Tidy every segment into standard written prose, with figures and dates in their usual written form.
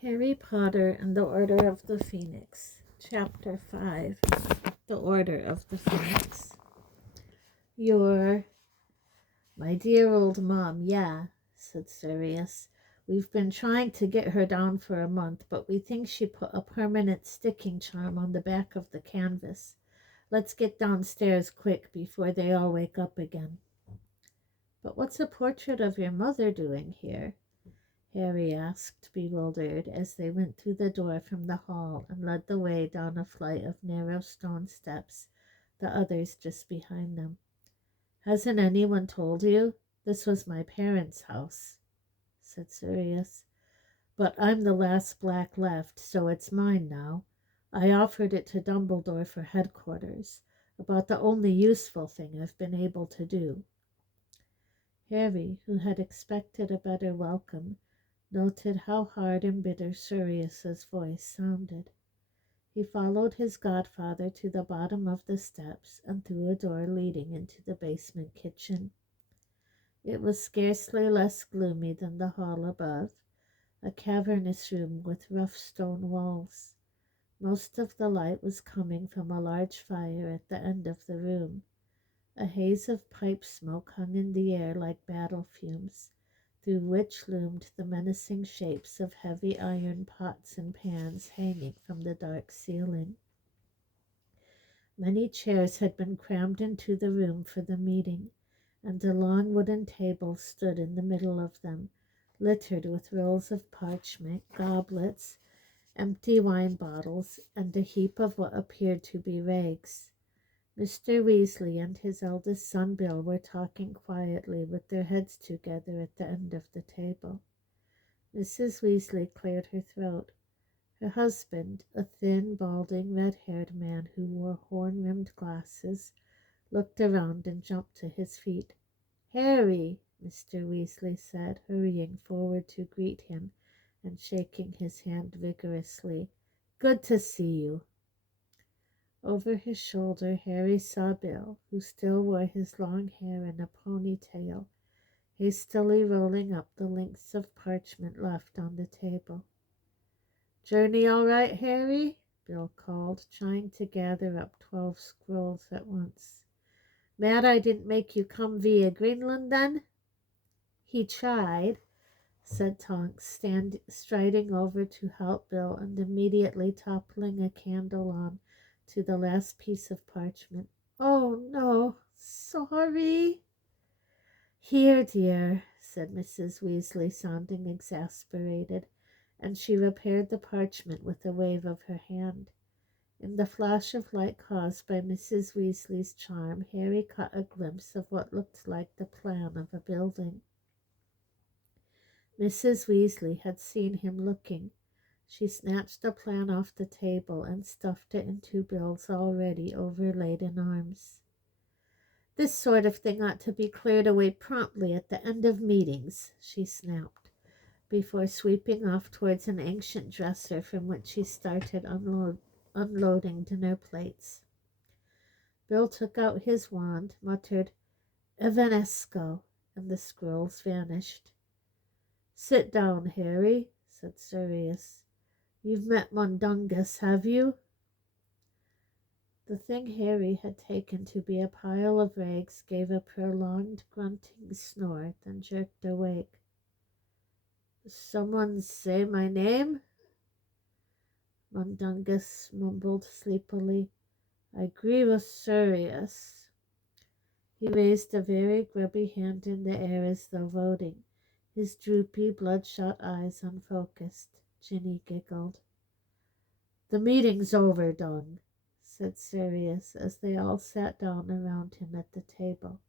Harry Potter and the Order of the Phoenix, Chapter 5, The Order of the Phoenix. You're my dear old mom, yeah, said Sirius. We've been trying to get her down for a month, but we think she put a permanent sticking charm on the back of the canvas. Let's get downstairs quick before they all wake up again. But what's a portrait of your mother doing here? Harry asked, bewildered, as they went through the door from the hall and led the way down a flight of narrow stone steps, the others just behind them. Hasn't anyone told you? This was my parents' house, said Sirius. But I'm the last Black left, so it's mine now. I offered it to Dumbledore for headquarters, about the only useful thing I've been able to do. Harry, who had expected a better welcome, noted how hard and bitter Sirius's voice sounded. He followed his godfather to the bottom of the steps and through a door leading into the basement kitchen. It was scarcely less gloomy than the hall above, a cavernous room with rough stone walls. Most of the light was coming from a large fire at the end of the room. A haze of pipe smoke hung in the air like battle fumes, through which loomed the menacing shapes of heavy iron pots and pans hanging from the dark ceiling. Many chairs had been crammed into the room for the meeting, and a long wooden table stood in the middle of them, littered with rolls of parchment, goblets, empty wine bottles, and a heap of what appeared to be rags. Mr. Weasley and his eldest son Bill were talking quietly with their heads together at the end of the table. Mrs. Weasley cleared her throat. Her husband, a thin, balding, red-haired man who wore horn-rimmed glasses, looked around and jumped to his feet. "Harry," Mr. Weasley said, hurrying forward to greet him and shaking his hand vigorously. "Good to see you." Over his shoulder, Harry saw Bill, who still wore his long hair in a ponytail, hastily rolling up the lengths of parchment left on the table. "Journey all right, Harry?" Bill called, trying to gather up 12 scrolls at once. "Mad I didn't make you come via Greenland, then?" "He tried," said Tonks, striding over to help Bill and immediately toppling a candle on to the last piece of parchment. "Oh, no, sorry." "Here, dear," said Mrs. Weasley, sounding exasperated, and she repaired the parchment with a wave of her hand. In the flash of light caused by Mrs. Weasley's charm, Harry caught a glimpse of what looked like the plan of a building. Mrs. Weasley had seen him looking. She snatched the plan off the table and stuffed it into Bill's already overladen arms. "This sort of thing ought to be cleared away promptly at the end of meetings," she snapped, before sweeping off towards an ancient dresser from which she started unloading dinner plates. Bill took out his wand, muttered, "Evanesco," and the scrolls vanished. "Sit down, Harry," said Sirius. "You've met Mundungus, have you?" The thing Harry had taken to be a pile of rags gave a prolonged grunting snore, then jerked awake. "Someone say my name?" Mundungus mumbled sleepily. "I agree with Sirius." He raised a very grubby hand in the air as though voting, his droopy, bloodshot eyes unfocused. Ginny giggled. "The meeting's overdone," said Sirius as they all sat down around him at the table.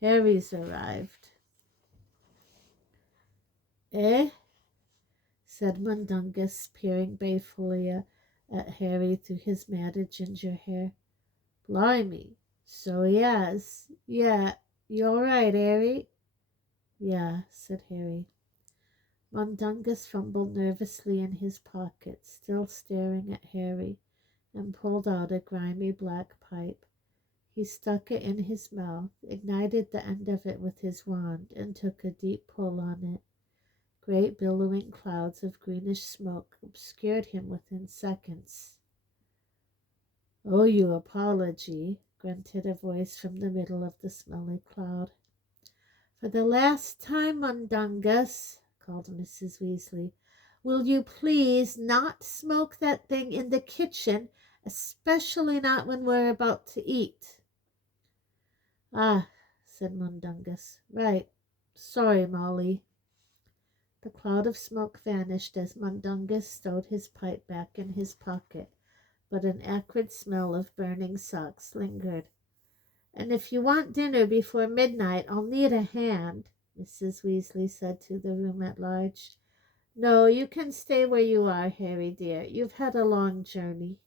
"Harry's arrived." "Eh?" said Mundungus, peering balefully at Harry through his matted ginger hair. "Blimey, so he has. Yeah, you all right, Harry?" "Yeah," said Harry. Mundungus fumbled nervously in his pocket, still staring at Harry, and pulled out a grimy black pipe. He stuck it in his mouth, ignited the end of it with his wand, and took a deep pull on it. Great billowing clouds of greenish smoke obscured him within seconds. "Oh, you apology," grunted a voice from the middle of the smelly cloud. "For the last time, Mundungus," called Mrs. Weasley, "will you please not smoke that thing in the kitchen, especially not when we're about to eat?" "Ah," said Mundungus. "Right. Sorry, Molly." The cloud of smoke vanished as Mundungus stowed his pipe back in his pocket, but an acrid smell of burning socks lingered. "And if you want dinner before midnight, I'll need a hand," Mrs. Weasley said to the room at large. "No, you can stay where you are, Harry dear. You've had a long journey."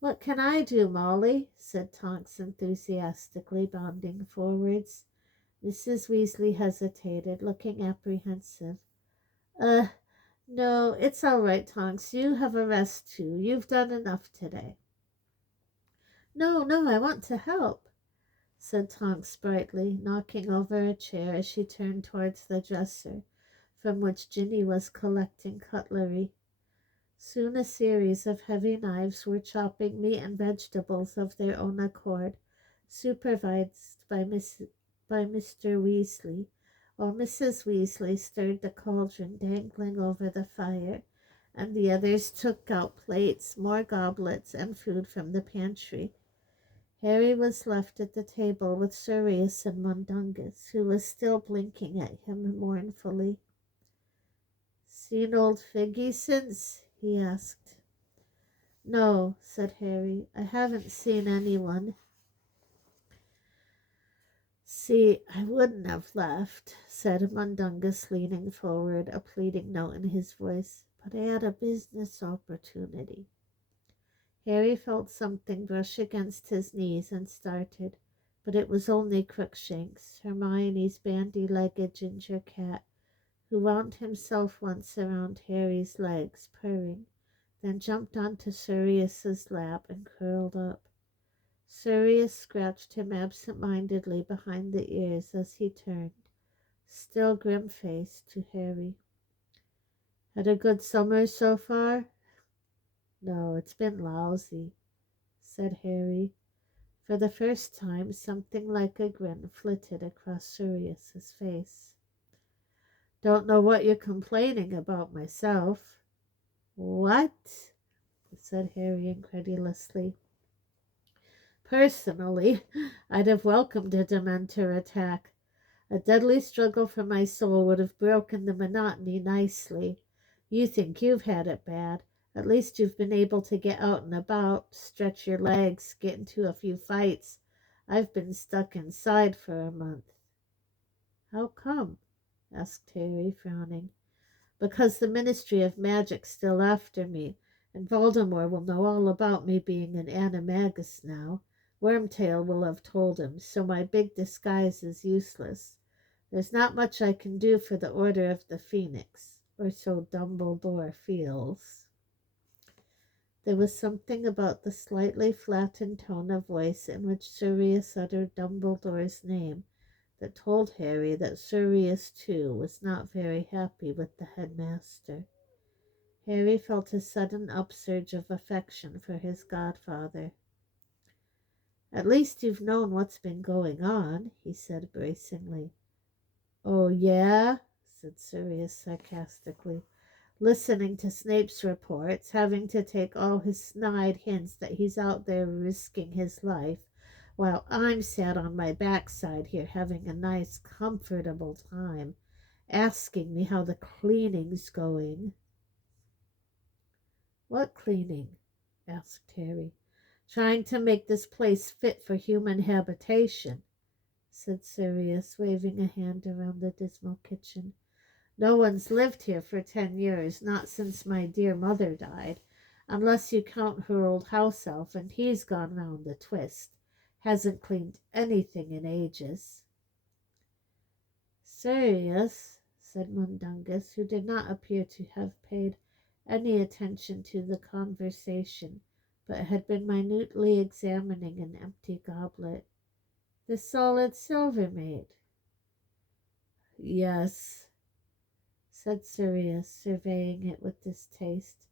"What can I do, Molly?" said Tonks enthusiastically, bounding forwards. Mrs. Weasley hesitated, looking apprehensive. No, it's all right, Tonks. You have a rest too. You've done enough today." No, I want to help," said Tonks brightly, knocking over a chair as she turned towards the dresser, from which Ginny was collecting cutlery. Soon a series of heavy knives were chopping meat and vegetables of their own accord, supervised by Mr. Weasley, while Mrs. Weasley stirred the cauldron dangling over the fire, and the others took out plates, more goblets, and food from the pantry. Harry was left at the table with Sirius and Mundungus, who was still blinking at him mournfully. "Seen old Figgy since?" he asked. "No," said Harry, "I haven't seen anyone." "See, I wouldn't have left," said Mundungus, leaning forward, a pleading note in his voice, "but I had a business opportunity." Harry felt something brush against his knees and started, but it was only Crookshanks, Hermione's bandy-legged ginger cat, who wound himself once around Harry's legs, purring, then jumped onto Sirius's lap and curled up. Sirius scratched him absent-mindedly behind the ears as he turned, still grim-faced, to Harry. "Had a good summer so far?" "No, it's been lousy," said Harry. For the first time something like a grin flitted across Sirius's face. "Don't know what you're complaining about myself." "What?" said Harry incredulously. "Personally, I'd have welcomed a Dementor attack. A deadly struggle for my soul would have broken the monotony nicely. You think you've had it bad. At least you've been able to get out and about, stretch your legs, get into a few fights. I've been stuck inside for a month." "How come?" asked Harry, frowning. "Because the Ministry of Magic's still after me, and Voldemort will know all about me being an animagus now. Wormtail will have told him, so my big disguise is useless. There's not much I can do for the Order of the Phoenix, or so Dumbledore feels." There was something about the slightly flattened tone of voice in which Sirius uttered Dumbledore's name that told Harry that Sirius, too, was not very happy with the headmaster. Harry felt a sudden upsurge of affection for his godfather. "At least you've known what's been going on," he said bracingly. "Oh, yeah?" said Sirius sarcastically. "Listening to Snape's reports, having to take all his snide hints that he's out there risking his life, while I'm sat on my backside here having a nice, comfortable time, asking me how the cleaning's going." "What cleaning?" asked Harry. "Trying to make this place fit for human habitation," said Sirius, waving a hand around the dismal kitchen. "No one's lived here for 10 years, not since my dear mother died, unless you count her old house elf, and he's gone round the twist. Hasn't cleaned anything in ages." "Sirius," said Mundungus, who did not appear to have paid any attention to the conversation, but had been minutely examining an empty goblet, "the solid silver, mate?" "Yes," said Sirius, surveying it with distaste.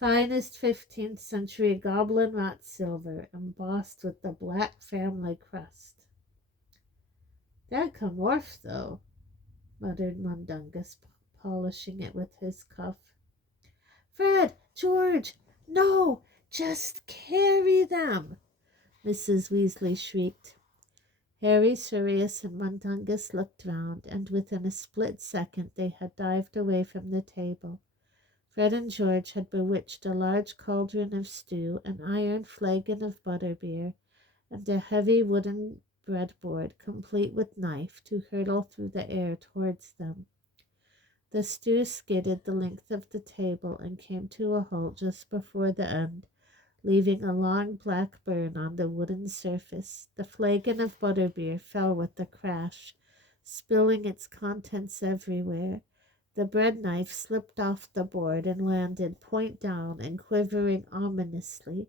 Finest 15th century goblin wrought silver, embossed with the black family crest. That come orf, though, muttered Mundungus, polishing it with his cuff. Fred, George, no, just carry them, Mrs. Weasley shrieked. Harry, Sirius, and Mundungus looked round, and within a split second they had dived away from the table. Fred and George had bewitched a large cauldron of stew, an iron flagon of butterbeer, and a heavy wooden breadboard, complete with knife, to hurtle through the air towards them. The stew skidded the length of the table and came to a halt just before the end, leaving a long black burn on the wooden surface. The flagon of butterbeer fell with a crash, spilling its contents everywhere. The bread knife slipped off the board and landed point down and quivering ominously,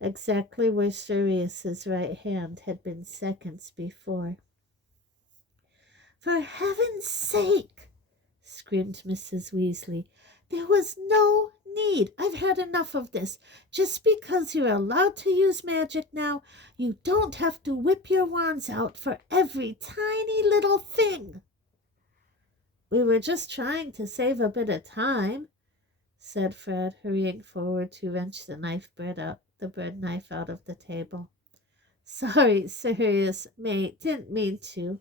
exactly where Sirius's right hand had been seconds before. For heaven's sake, screamed Mrs. Weasley, there was no need. I've had enough of this. Just because you're allowed to use magic now, you don't have to whip your wands out for every tiny little thing. We were just trying to save a bit of time, said Fred, hurrying forward to wrench the bread knife out of the table. Sorry, Sirius, mate, didn't mean to.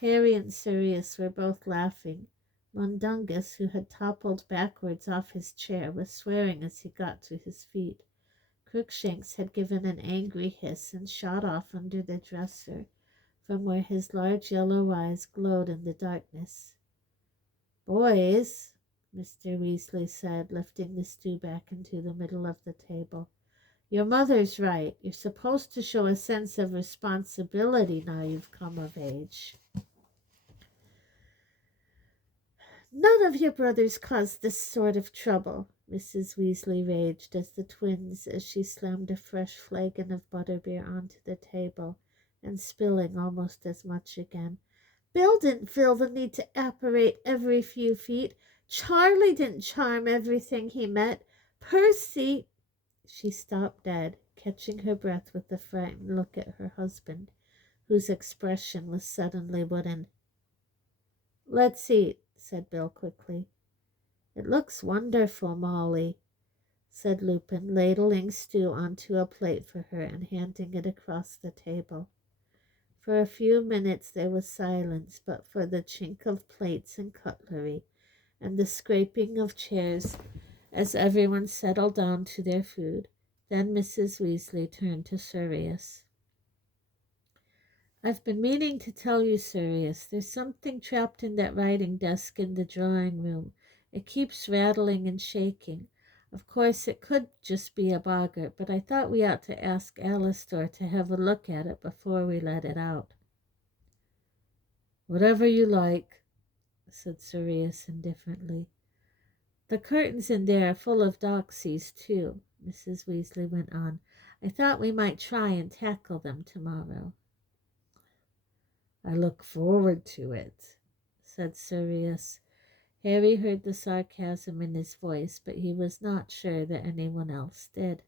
Harry and Sirius were both laughing. Mundungus, who had toppled backwards off his chair, was swearing as he got to his feet. Crookshanks had given an angry hiss and shot off under the dresser, from where his large yellow eyes glowed in the darkness. Boys, Mr. Weasley said, lifting the stew back into the middle of the table, your mother's right. You're supposed to show a sense of responsibility now you've come of age. None of your brothers caused this sort of trouble, Mrs. Weasley raged as she slammed a fresh flagon of butterbeer onto the table and spilling almost as much again. Bill didn't feel the need to apparate every few feet. Charlie didn't charm everything he met. Percy... She stopped dead, catching her breath with a frightened look at her husband, whose expression was suddenly wooden. Let's eat, said Bill quickly. It looks wonderful, Molly, said Lupin, ladling stew onto a plate for her and handing it across the table. For a few minutes there was silence, but for the chink of plates and cutlery and the scraping of chairs as everyone settled down to their food. Then Mrs. Weasley turned to Sirius. I've been meaning to tell you, Sirius, there's something trapped in that writing desk in the drawing room. It keeps rattling and shaking. Of course, it could just be a boggart, but I thought we ought to ask Alastor to have a look at it before we let it out. Whatever you like, said Sirius indifferently. The curtains in there are full of doxies, too, Mrs. Weasley went on. I thought we might try and tackle them tomorrow. I look forward to it, said Sirius. Harry heard the sarcasm in his voice, but he was not sure that anyone else did.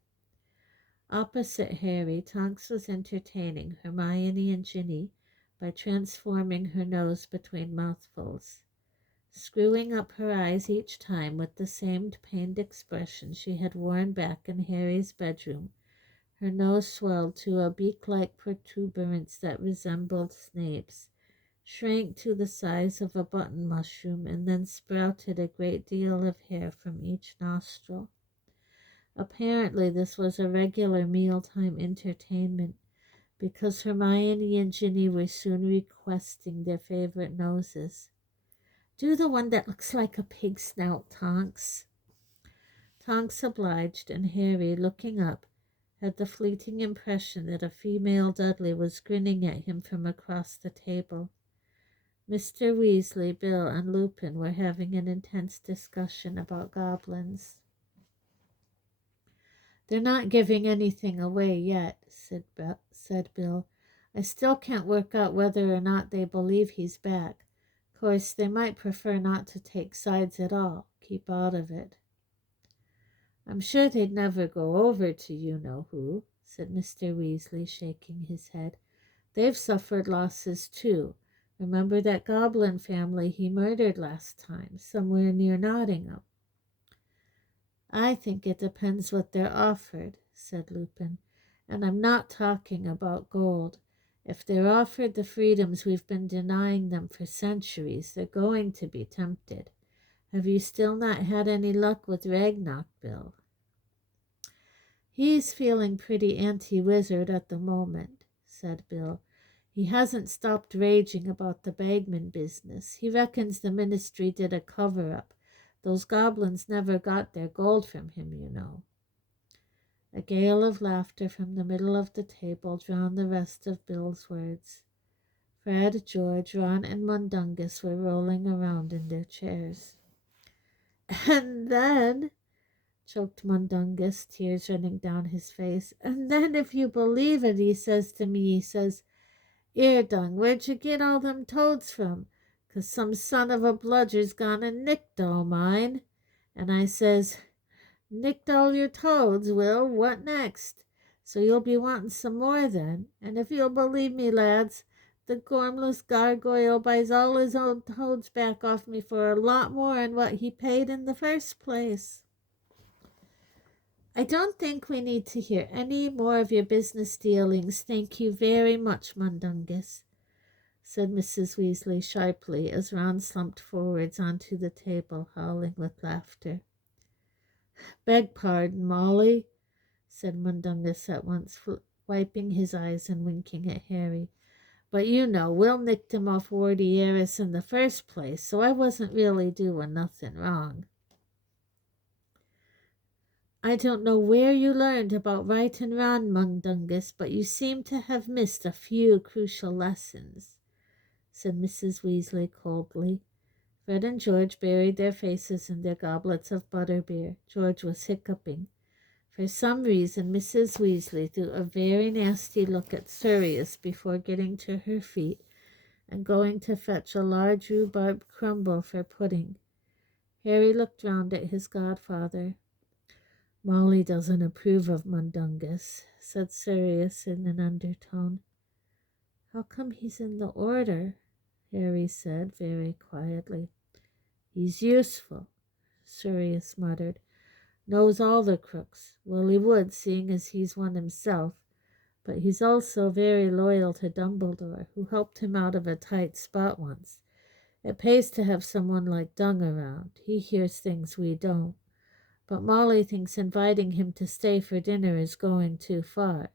Opposite Harry, Tonks was entertaining Hermione and Ginny by transforming her nose between mouthfuls, screwing up her eyes each time with the same pained expression she had worn back in Harry's bedroom. Her nose swelled to a beak-like protuberance that resembled Snape's, shrank to the size of a button mushroom, and then sprouted a great deal of hair from each nostril. Apparently this was a regular mealtime entertainment, because Hermione and Ginny were soon requesting their favorite noses. Do the one that looks like a pig snout, Tonks. Tonks obliged, and Harry, looking up, had the fleeting impression that a female Dudley was grinning at him from across the table. Mr. Weasley, Bill, and Lupin were having an intense discussion about goblins. They're not giving anything away yet, said Bill. I still can't work out whether or not they believe he's back. course, they might prefer not to take sides at all, keep out of it. I'm sure they'd never go over to you-know-who, said Mr. Weasley, shaking his head. They've suffered losses too. Remember that goblin family he murdered last time, somewhere near Nottingham? I think it depends what they're offered, said Lupin, and I'm not talking about gold. If they're offered the freedoms we've been denying them for centuries, they're going to be tempted. Have you still not had any luck with Ragnarok, Bill? He's feeling pretty anti-wizard at the moment, said Bill. He hasn't stopped raging about the Bagman business. He reckons the ministry did a cover-up. Those goblins never got their gold from him, you know. A gale of laughter from the middle of the table drowned the rest of Bill's words. Fred, George, Ron, and Mundungus were rolling around in their chairs. And then, choked Mundungus, tears running down his face, and then, if you believe it, he says to me, he says, Eardung, where'd you get all them toads from? 'Cause some son of a bludger's gone and nicked all mine. And I says, nicked all your toads, Will, what next? So you'll be wanting some more then. And if you'll believe me, lads, the gormless gargoyle buys all his own toads back off me for a lot more than what he paid in the first place. I don't think we need to hear any more of your business dealings, thank you very much, Mundungus, said Mrs. Weasley sharply as Ron slumped forwards onto the table, howling with laughter. Beg pardon, Molly, said Mundungus at once, wiping his eyes and winking at Harry. But you know, Will nicked him off Wardieris in the first place, so I wasn't really doing nothing wrong. I don't know where you learned about right and wrong, Mundungus, but you seem to have missed a few crucial lessons, said Mrs. Weasley coldly. Fred and George buried their faces in their goblets of butterbeer. George was hiccuping. For some reason, Mrs. Weasley threw a very nasty look at Sirius before getting to her feet and going to fetch a large rhubarb crumble for pudding. Harry looked round at his godfather. Molly doesn't approve of Mundungus, said Sirius in an undertone. How come he's in the order? Harry said very quietly. He's useful, Sirius muttered. Knows all the crooks. Well, he would, seeing as he's one himself. But he's also very loyal to Dumbledore, who helped him out of a tight spot once. It pays to have someone like Dung around. He hears things we don't. But Molly thinks inviting him to stay for dinner is going too far.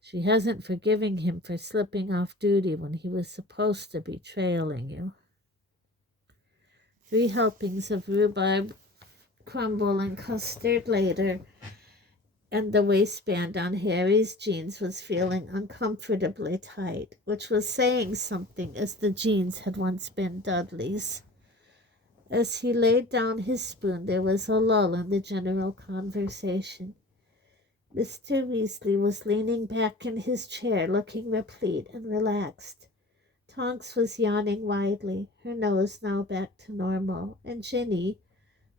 She hasn't forgiven him for slipping off duty when he was supposed to be trailing you. 3 helpings of rhubarb crumble and custard later, and the waistband on Harry's jeans was feeling uncomfortably tight, which was saying something, as the jeans had once been Dudley's. As he laid down his spoon, there was a lull in the general conversation. Mr. Weasley was leaning back in his chair, looking replete and relaxed. Tonks was yawning widely, her nose now back to normal, and Ginny,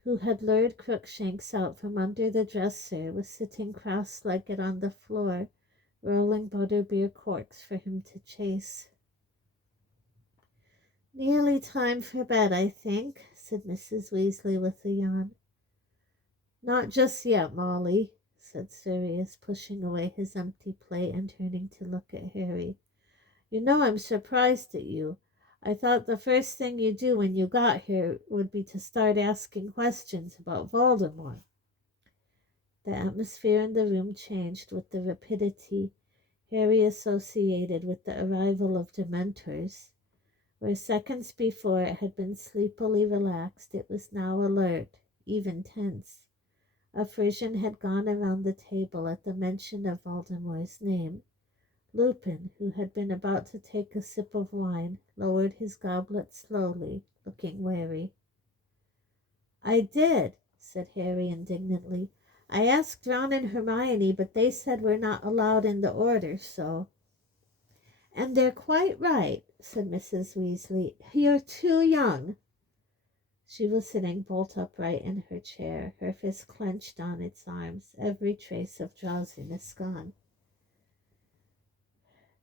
who had lured Crookshanks out from under the dresser, was sitting cross-legged on the floor, rolling butterbeer corks for him to chase. Nearly time for bed, I think, said Mrs. Weasley with a yawn. Not just yet, Molly, said Sirius, pushing away his empty plate and turning to look at Harry. You know I'm surprised at you. I thought the first thing you'd do when you got here would be to start asking questions about Voldemort. The atmosphere in the room changed with the rapidity Harry associated with the arrival of Dementors. Where seconds before it had been sleepily relaxed, it was now alert, even tense. A frisson had gone around the table at the mention of Voldemort's name. Lupin, who had been about to take a sip of wine, lowered his goblet slowly, looking wary. I did, said Harry indignantly. I asked Ron and Hermione, but they said we're not allowed in the order, so... And they're quite right, said Mrs. Weasley. You're too young. She was sitting bolt upright in her chair, her fist clenched on its arms, every trace of drowsiness gone.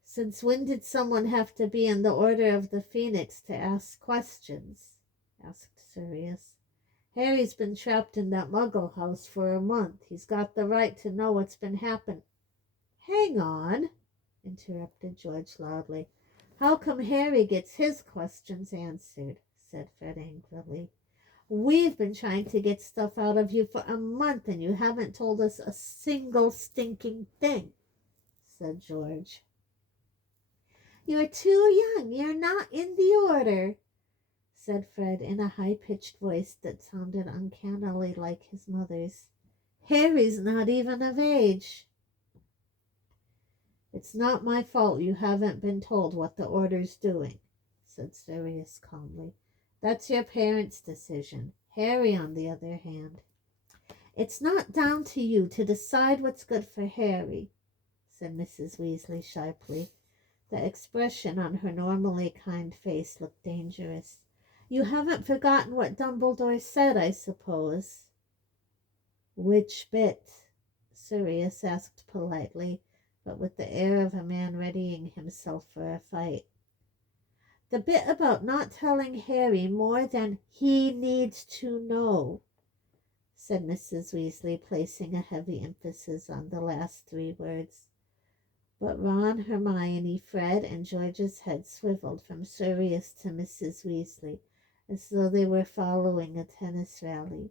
Since when did someone have to be in the Order of the Phoenix to ask questions? Asked Sirius. Harry's been trapped in that Muggle house for a month. He's got the right to know what's been happening. Hang on, interrupted George loudly. How come Harry gets his questions answered? Said Fred angrily. We've been trying to get stuff out of you for a month, and you haven't told us a single stinking thing, said George. You're too young. You're not in the Order, said Fred in a high-pitched voice that sounded uncannily like his mother's. Harry's not even of age. It's not my fault you haven't been told what the Order's doing, said Sirius calmly. That's your parents' decision. Harry, on the other hand. It's not down to you to decide what's good for Harry, said Mrs. Weasley sharply. The expression on her normally kind face looked dangerous. You haven't forgotten what Dumbledore said, I suppose. Which bit? Sirius asked politely, but with the air of a man readying himself for a fight. The bit about not telling Harry more than he needs to know, said Mrs. Weasley, placing a heavy emphasis on the last three words. But Ron, Hermione, Fred, and George's head swiveled from Sirius to Mrs. Weasley, as though they were following a tennis rally.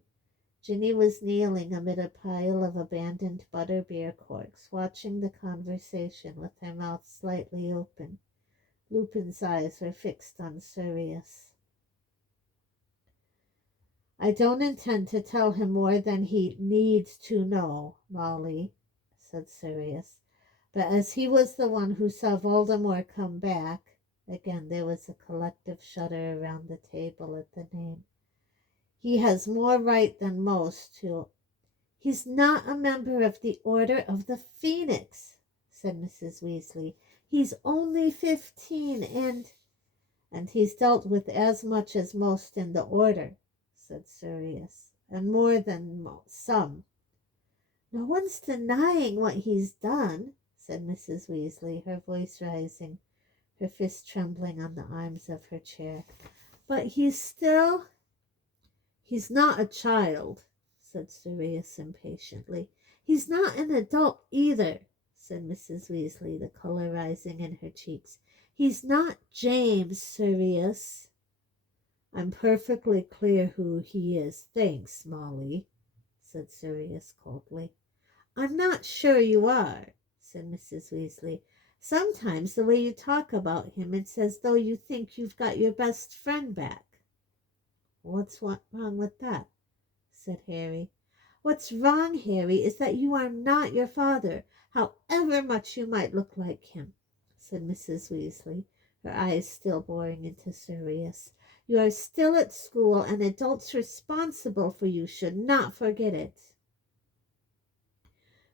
Ginny was kneeling amid a pile of abandoned butterbeer corks, watching the conversation with her mouth slightly open. Lupin's eyes were fixed on Sirius. I don't intend to tell him more than he needs to know, Molly, said Sirius. But as he was the one who saw Voldemort come back, again there was a collective shudder around the table at the name, he has more right than most to... He's not a member of the Order of the Phoenix, said Mrs. Weasley. He's only 15 and he's dealt with as much as most in the Order, said Sirius, and more than some. No one's denying what he's done, said Mrs. Weasley, her voice rising, her fist trembling on the arms of her chair. But he's not a child, said Sirius impatiently. He's not an adult either, said Mrs. Weasley, the color rising in her cheeks. He's not James, Sirius. I'm perfectly clear who he is. Thanks, Molly, said Sirius coldly. I'm not sure you are, said Mrs. Weasley. Sometimes the way you talk about him, it's as though you think you've got your best friend back. What's wrong with that? Said Harry. What's wrong, Harry, is that you are not your father, however much you might look like him, said Mrs. Weasley, her eyes still boring into Sirius. You are still at school, and adults responsible for you should not forget it.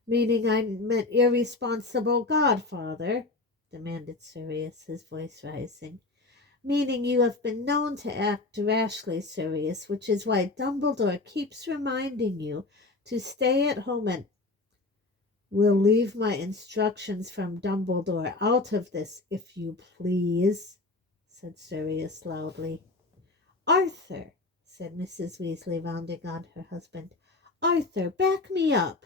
Meaning I'm an irresponsible godfather, demanded Sirius, his voice rising. Meaning you have been known to act rashly, Sirius, which is why Dumbledore keeps reminding you to stay at home and... We'll leave my instructions from Dumbledore out of this, if you please, said Sirius loudly. Arthur, said Mrs. Weasley, rounding on her husband. Arthur, back me up.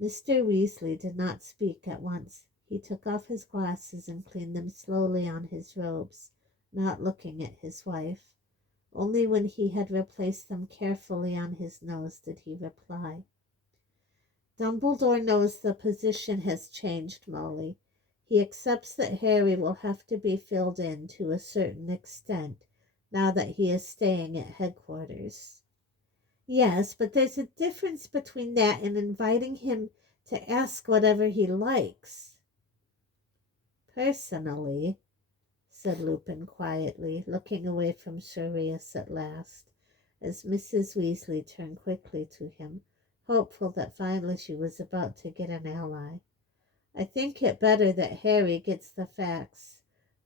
Mr. Weasley did not speak at once. He took off his glasses and cleaned them slowly on his robes, not looking at his wife. Only when he had replaced them carefully on his nose did he reply. Dumbledore knows the position has changed, Molly. He accepts that Harry will have to be filled in to a certain extent now that he is staying at headquarters. Yes, but there's a difference between that and inviting him to ask whatever he likes. Personally, said Lupin quietly, looking away from Sirius at last, as Mrs. Weasley turned quickly to him, hopeful that finally she was about to get an ally. I think it better that Harry gets the facts.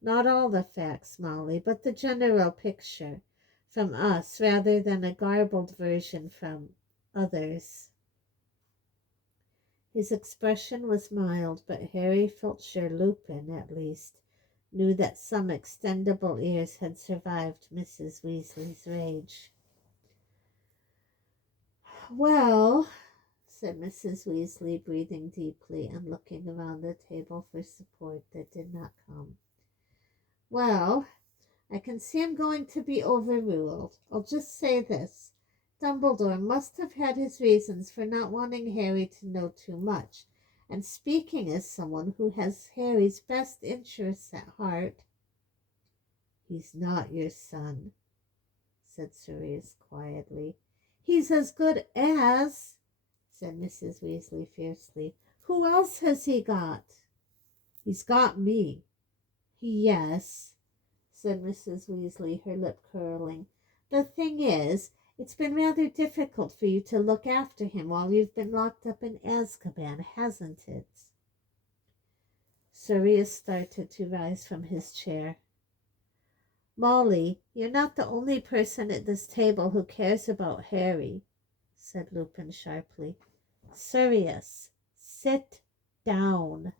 Not all the facts, Molly, but the general picture from us rather than a garbled version from others. His expression was mild, but Harry felt sure Lupin, at least, knew that some extendable ears had survived Mrs. Weasley's rage. "Well," said Mrs. Weasley, breathing deeply and looking around the table for support that did not come. "Well, I can see I'm going to be overruled. I'll just say this. Dumbledore must have had his reasons for not wanting Harry to know too much. And speaking as someone who has Harry's best interests at heart—" "He's not your son," said Sirius quietly. "He's as good as," said Mrs. Weasley fiercely. "Who else has he got?" "He's got me." "Yes," said Mrs. Weasley, her lip curling. "The thing is, it's been rather difficult for you to look after him while you've been locked up in Azkaban, hasn't it?" Sirius started to rise from his chair. "Molly, you're not the only person at this table who cares about Harry," said Lupin sharply. "Sirius, sit down."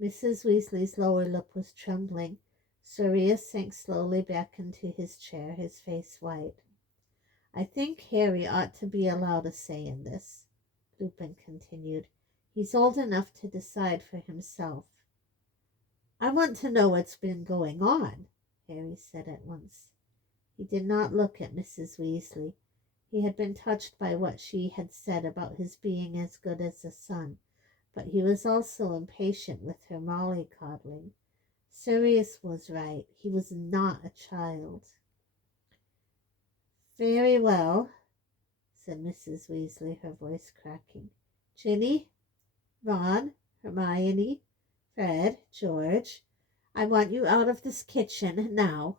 Mrs. Weasley's lower lip was trembling. Sirius sank slowly back into his chair, his face white. "I think Harry ought to be allowed a say in this," Lupin continued. "He's old enough to decide for himself." "I want to know what's been going on," Harry said at once. He did not look at Mrs. Weasley. He had been touched by what she had said about his being as good as a son, but he was also impatient with her mollycoddling. Sirius was right. He was not a child. "Very well," said Mrs. Weasley, her voice cracking. "Ginny, Ron, Hermione, Fred, George, I want you out of this kitchen now."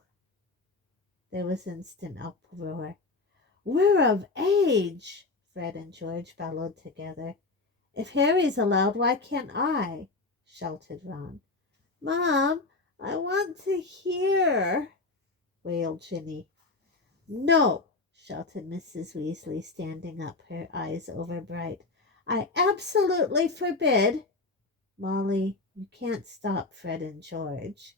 There was instant uproar. "We're of age!" Fred and George bellowed together. "If Harry's allowed, why can't I?" shouted Ron. "Mom, I want to hear," wailed Ginny. "No!" shouted Mrs. Weasley, standing up, her eyes overbright. "I absolutely forbid—" "Molly, you can't stop Fred and George,"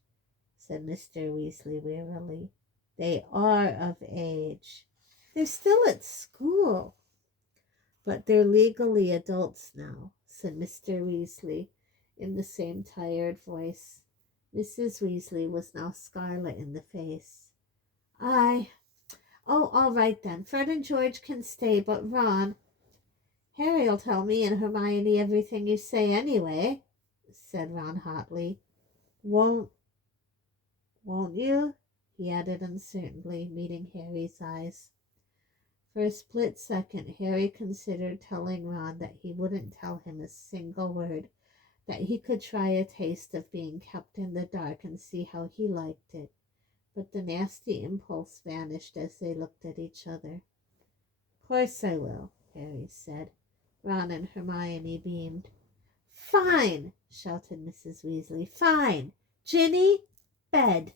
said Mr. Weasley wearily. "They are of age. They're still at school." "But they're legally adults now," said Mr. Weasley in the same tired voice. Mrs. Weasley was now scarlet in the face. Oh, all right then. Fred and George can stay, but Ron—" "Harry'll tell me and Hermione everything you say anyway," said Ron hotly. Won't you?" he added uncertainly, meeting Harry's eyes. For a split second, Harry considered telling Ron that he wouldn't tell him a single word, that he could try a taste of being kept in the dark and see how he liked it. But the nasty impulse vanished as they looked at each other. "Course I will," Harry said. Ron and Hermione beamed. "Fine!" shouted Mrs. Weasley. "Fine! Ginny, bed!"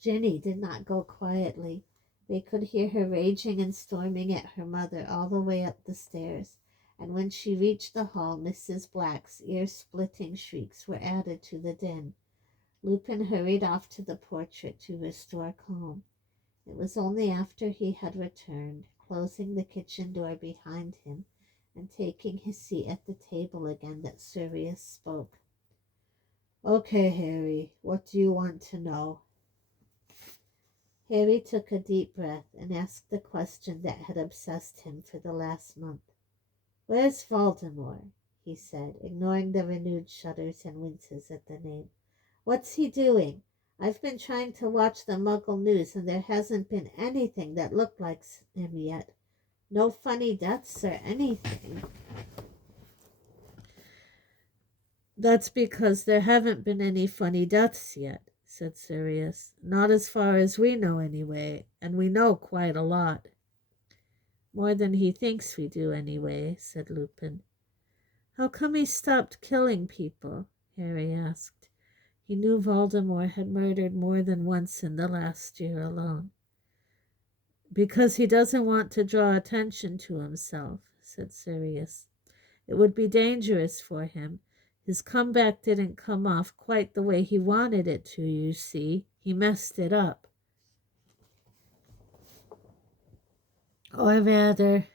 Ginny did not go quietly. They could hear her raging and storming at her mother all the way up the stairs, and when she reached the hall, Mrs. Black's ear-splitting shrieks were added to the din. Lupin hurried off to the portrait to restore calm. It was only after he had returned, closing the kitchen door behind him and taking his seat at the table again, that Sirius spoke. "Okay, Harry, what do you want to know?" Harry took a deep breath and asked the question that had obsessed him for the last month. "Where's Voldemort?" he said, ignoring the renewed shudders and winces at the name. "What's he doing? I've been trying to watch the Muggle news, and there hasn't been anything that looked like him yet. No funny deaths or anything." "That's because there haven't been any funny deaths yet," said Sirius. "Not as far as we know, anyway, and we know quite a lot." More than he thinks we do, anyway, said Lupin. How come he stopped killing people? Harry asked. He knew Voldemort had murdered more than once in the last year alone. Because he doesn't want to draw attention to himself, said Sirius. It would be dangerous for him. His comeback didn't come off quite the way he wanted it to, you see. He messed it up. Or rather,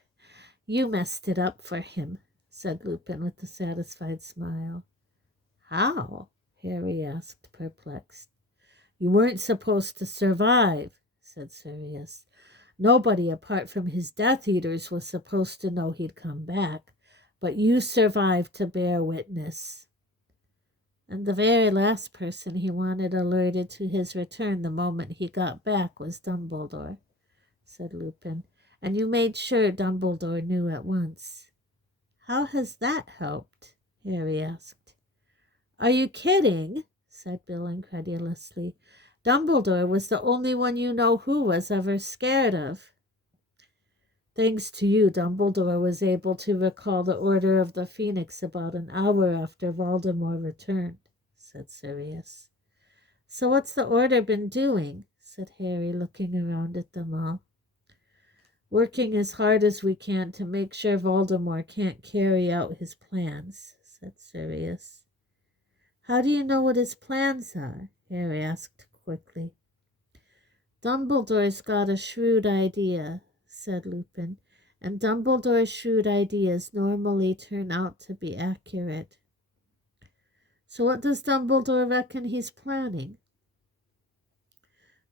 you messed it up for him, said Lupin with a satisfied smile. How? Harry asked, perplexed. You weren't supposed to survive, said Sirius. Nobody apart from his Death Eaters was supposed to know he'd come back, but you survived to bear witness. And the very last person he wanted alerted to his return the moment he got back was Dumbledore, said Lupin. And you made sure Dumbledore knew at once. How has that helped? Harry asked. Are you kidding? Said Bill incredulously. Dumbledore was the only one you know who was ever scared of. Thanks to you, Dumbledore was able to recall the Order of the Phoenix about an hour after Voldemort returned, said Sirius. So what's the Order been doing? Said Harry, looking around at them all. Working as hard as we can to make sure Voldemort can't carry out his plans, said Sirius. How do you know what his plans are? Harry asked quickly. Dumbledore's got a shrewd idea, said Lupin, and Dumbledore's shrewd ideas normally turn out to be accurate. So what does Dumbledore reckon he's planning?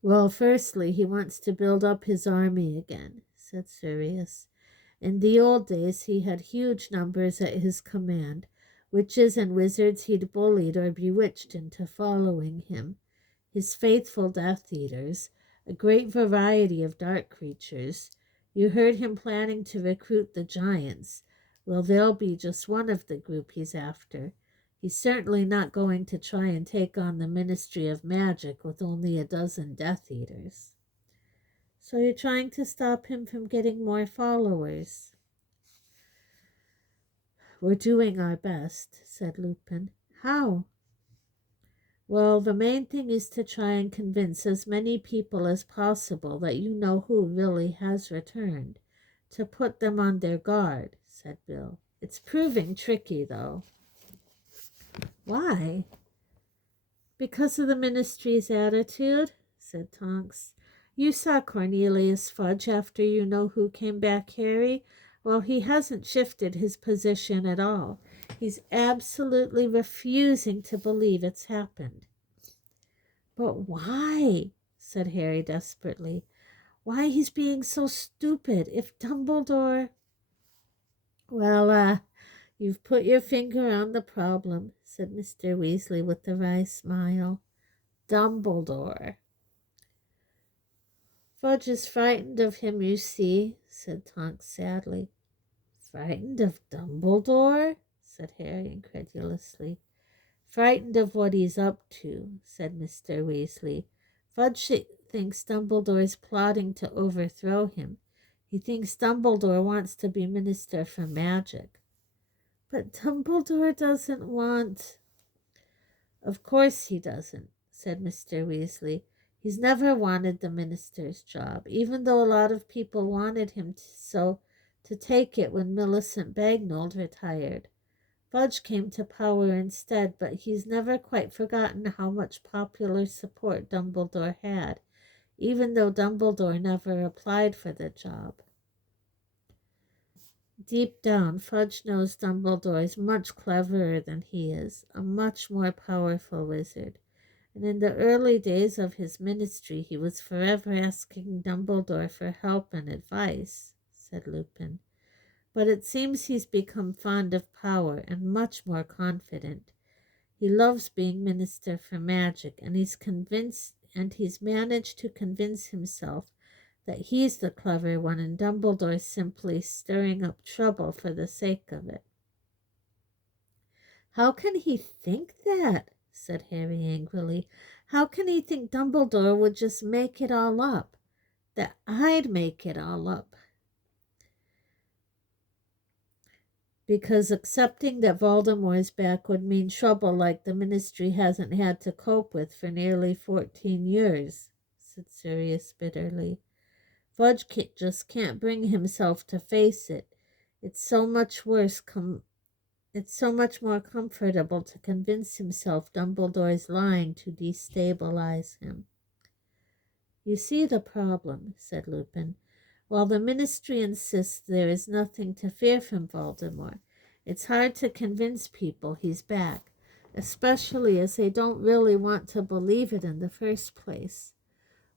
Well, firstly, he wants to build up his army again, said Sirius. In the old days, he had huge numbers at his command, witches and wizards he'd bullied or bewitched into following him. His faithful Death Eaters, a great variety of dark creatures. You heard him planning to recruit the giants. Well, they'll be just one of the group he's after. He's certainly not going to try and take on the Ministry of Magic with only a dozen Death Eaters. So you're trying to stop him from getting more followers? We're doing our best, said Lupin. How? Well, the main thing is to try and convince as many people as possible that you know who really has returned, to put them on their guard, said Bill. It's proving tricky, though. Why? Because of the Ministry's attitude, said Tonks. You saw Cornelius Fudge after you know who came back, Harry. Well, he hasn't shifted his position at all. He's absolutely refusing to believe it's happened. But why? Said Harry desperately. Why he's being so stupid? If Dumbledore... Well, you've put your finger on the problem, said Mr. Weasley with a wry smile. Dumbledore. Fudge is frightened of him, you see, said Tonks sadly. Frightened of Dumbledore? Said Harry incredulously. Frightened of what he's up to, said Mr. Weasley. Fudge thinks Dumbledore's plotting to overthrow him. He thinks Dumbledore wants to be Minister for Magic. But Dumbledore doesn't want... Of course he doesn't, said Mr. Weasley. He's never wanted the minister's job, even though a lot of people wanted him to take it when Millicent Bagnold retired. Fudge came to power instead, but he's never quite forgotten how much popular support Dumbledore had, even though Dumbledore never applied for the job. Deep down, Fudge knows Dumbledore is much cleverer than he is, a much more powerful wizard. And in the early days of his ministry, he was forever asking Dumbledore for help and advice, said Lupin. But it seems he's become fond of power and much more confident. He loves being Minister for Magic, and he's managed to convince himself that he's the clever one and Dumbledore's simply stirring up trouble for the sake of it. How can he think that? Said Harry angrily. How can he think Dumbledore would just make it all up? That I'd make it all up? because accepting that Voldemort's back would mean trouble like the Ministry hasn't had to cope with for nearly 14 years, said Sirius bitterly. Fudge just can't bring himself to face it. It's so much It's so much more comfortable to convince himself Dumbledore's lying to destabilize him. You see the problem, said Lupin. While the Ministry insists there is nothing to fear from Voldemort, it's hard to convince people he's back, especially as they don't really want to believe it in the first place.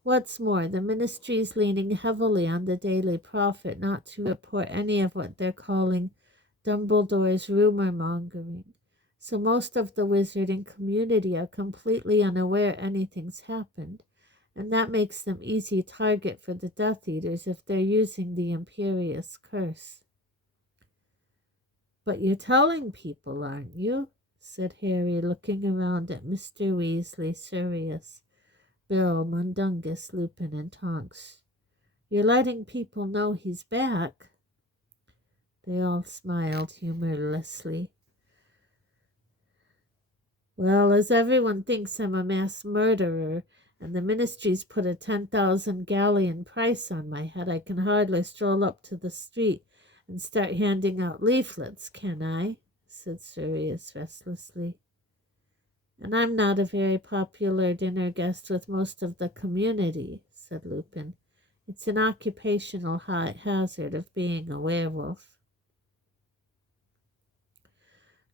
What's more, the Ministry's leaning heavily on the Daily Prophet not to report any of what they're calling Dumbledore's rumor-mongering. So most of the wizarding community are completely unaware anything's happened, and that makes them easy target for the Death Eaters if they're using the Imperious Curse. But you're telling people, aren't you? Said Harry, looking around at Mr. Weasley, Sirius, Bill, Mundungus, Lupin, and Tonks. You're letting people know he's back. They all smiled humorlessly. Well, as everyone thinks I'm a mass murderer, and the Ministry's put a 10,000 galleon price on my head, I can hardly stroll up to the street and start handing out leaflets, can I? Said Sirius restlessly. And I'm not a very popular dinner guest with most of the community, said Lupin. It's an occupational hazard of being a werewolf.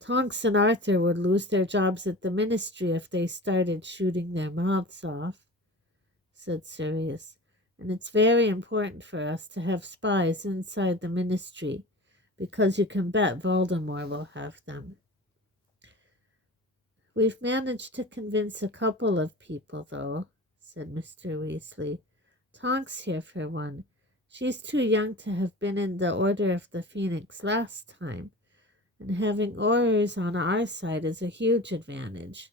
Tonks and Arthur would lose their jobs at the Ministry if they started shooting their mouths off, said Sirius. And it's very important for us to have spies inside the Ministry, because you can bet Voldemort will have them. We've managed to convince a couple of people, though, said Mr. Weasley. Tonks here, for one. She's too young to have been in the Order of the Phoenix last time, and having Aurors on our side is a huge advantage.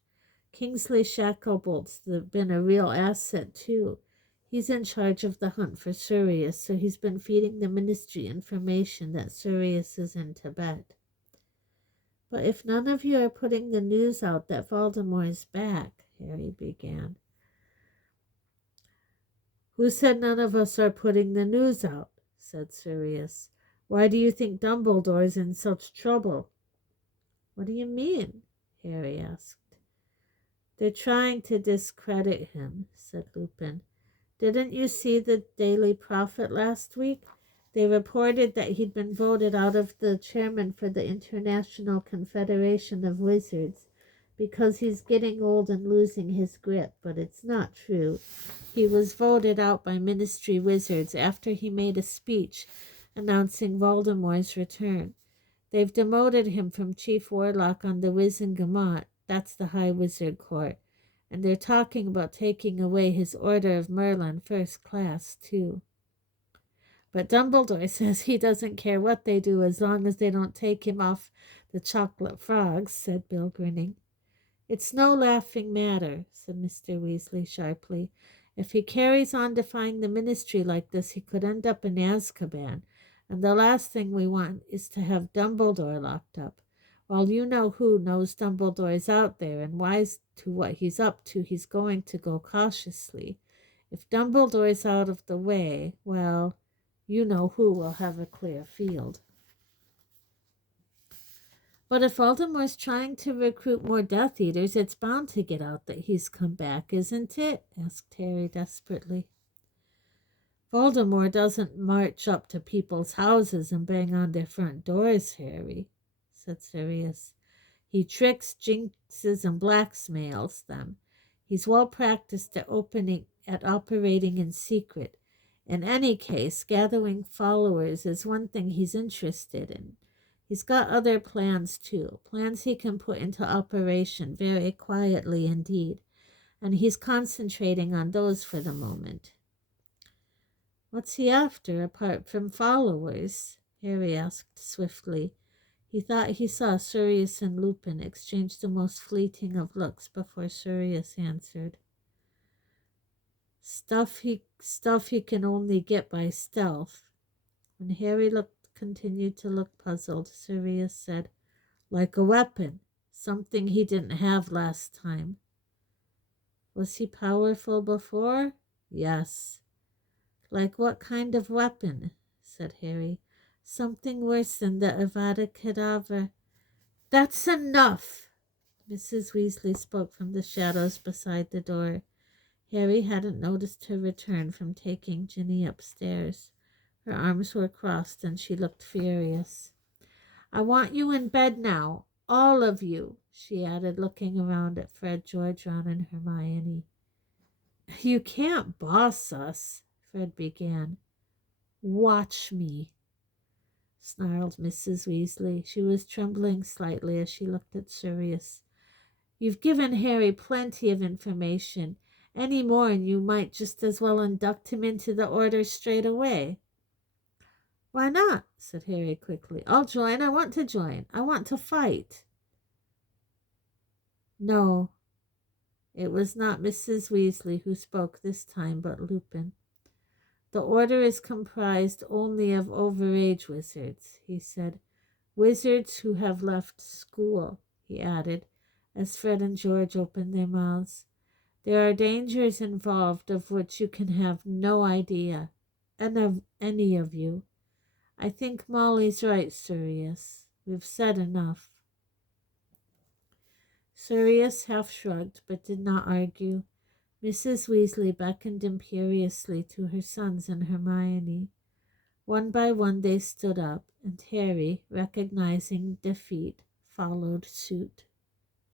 Kingsley Shacklebolt's been a real asset, too. He's in charge of the hunt for Sirius, so he's been feeding the Ministry information that Sirius is in Tibet. But if none of you are putting the news out that Voldemort is back, Harry began. Who said none of us are putting the news out? Said Sirius. Why do you think Dumbledore's in such trouble? What do you mean? Harry asked. They're trying to discredit him, said Lupin. Didn't you see the Daily Prophet last week? They reported that he'd been voted out of the chairman for the International Confederation of Wizards because he's getting old and losing his grip, but it's not true. He was voted out by Ministry wizards after he made a speech announcing Voldemort's return. They've demoted him from Chief Warlock on the Wizengamot, that's the High Wizard Court, and they're talking about taking away his Order of Merlin First Class, too. But Dumbledore says he doesn't care what they do as long as they don't take him off the chocolate frogs, said Bill, grinning. It's no laughing matter, said Mr. Weasley sharply. If he carries on defying the Ministry like this, he could end up in Azkaban, and the last thing we want is to have Dumbledore locked up. While you know who knows Dumbledore's out there and wise to what he's up to, he's going to go cautiously. If Dumbledore's out of the way, well, you know who will have a clear field. But if Voldemort's trying to recruit more Death Eaters, it's bound to get out that he's come back, isn't it? Asked Harry desperately. Voldemort doesn't march up to people's houses and bang on their front doors, Harry, said Sirius. He tricks, jinxes, and blackmails them. He's well practiced at operating in secret. In any case, gathering followers is one thing he's interested in. He's got other plans, too, plans he can put into operation very quietly indeed, and he's concentrating on those for the moment. What's he after, apart from followers? Harry asked swiftly. He thought he saw Sirius and Lupin exchange the most fleeting of looks before Sirius answered. Stuff he can only get by stealth. When Harry looked continued to look puzzled, Sirius said, "Like a weapon. Something he didn't have last time." "Was he powerful before?" "Yes." "Like what kind of weapon?" said Harry. "Something worse than the Avada Kedavra." "That's enough!" Mrs. Weasley spoke from the shadows beside the door. Harry hadn't noticed her return from taking Ginny upstairs. Her arms were crossed and she looked furious. "I want you in bed now, all of you," she added, looking around at Fred, George, Ron, and Hermione. "You can't boss us," Fred began. "Watch me," snarled Mrs. Weasley. She was trembling slightly as she looked at Sirius. "You've given Harry plenty of information. Any more and you might just as well induct him into the order straight away." "Why not?" said Harry quickly. "I'll join. I want to join. I want to fight." No, it was not Mrs. Weasley who spoke this time, but Lupin. "The order is comprised only of overage wizards," he said. "Wizards who have left school," he added, as Fred and George opened their mouths. "There are dangers involved of which you can have no idea, and of any of you. I think Molly's right, Sirius. We've said enough." Sirius half shrugged, but did not argue. Mrs. Weasley beckoned imperiously to her sons and Hermione. One by one they stood up, and Harry, recognizing defeat, followed suit.